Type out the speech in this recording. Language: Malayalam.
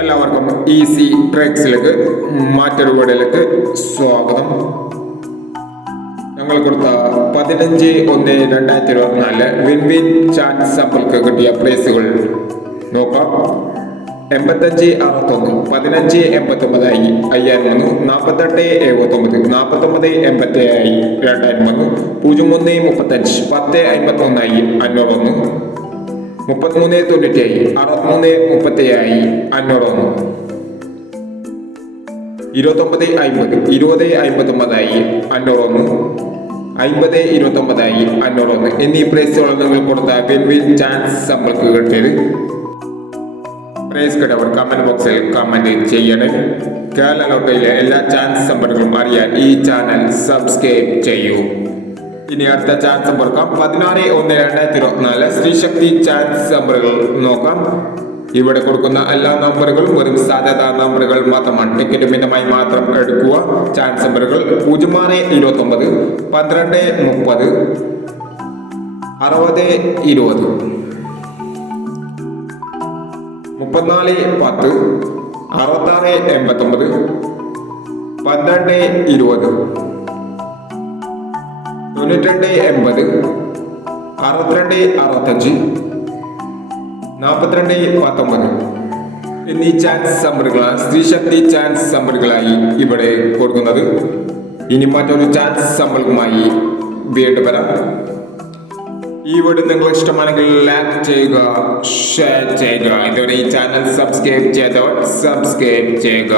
എല്ലാവർക്കും ഈസി ട്രിക്സിലേക്ക് മറ്റൊരു വീഡിയോയിലേക്ക് സ്വാഗതം. ഞങ്ങൾ കൊടുത്ത 15/1/2024 വിൻ ചാൻസ് സാമ്പിൾക്ക് കിട്ടിയ പ്രൈസുകൾ നോക്കാം. 8561 1589 ആയി 5000 4879 4987 ആയി 2000 0135 1051 ആയി 501 3390 63 37 501 2950 2059 ആയി 501 50 29 ആയി 501 എന്നീ പ്രൈസുകൾ നിങ്ങൾ കൊടുത്ത വിൻ ചാൻസ് സാമ്പിൾക്ക് കിട്ടിയത്. പ്രൈസ് കിട്ടവർ കമന്റ് ബോക്സിൽ കമന്റ് ചെയ്യണേ. കേരള ലോട്ടറിയിലെ എല്ലാ ചാൻസ് നമ്പറുകളും അറിയാൻ ഈ ചാനൽ സബ്സ്ക്രൈബ് ചെയ്യൂ. ഇനി അടുത്ത ചാൻസ് നമ്പർക്കാം 16/1/2024 ശ്രീശക്തി ചാൻസ് നമ്പറുകൾ നോക്കാം. ഇവിടെ കൊടുക്കുന്ന എല്ലാ നമ്പറുകളും വെറും സാധ്യതാ നമ്പറുകൾ മാത്രമാണ്. ടിക്കറ്റ് മിതമായി മാത്രം എടുക്കുക. ചാൻസ് നമ്പറുകൾ 0629 1230 6020 3410 6689 1220 9280 6265 4219 എന്നീ ചാൻസ് നമ്പറുകളാണ് സ്ത്രീശക്തി ചാൻസ് നമ്പറുകളായി ഇവിടെ കൊടുക്കുന്നത്. ഇനി മറ്റൊരു ചാൻസ് നമ്പറുമായി വീണ്ടും വരാം. ഈ വീഡിയോ നിങ്ങൾക്ക് ഇഷ്ടമാണെങ്കിൽ ലൈക്ക് ചെയ്യുക, ഷെയർ ചെയ്യുക. ഇതുവരെ ഈ ചാനൽ സബ്സ്ക്രൈബ് ചെയ്തവർ സബ്സ്ക്രൈബ് ചെയ്യുക.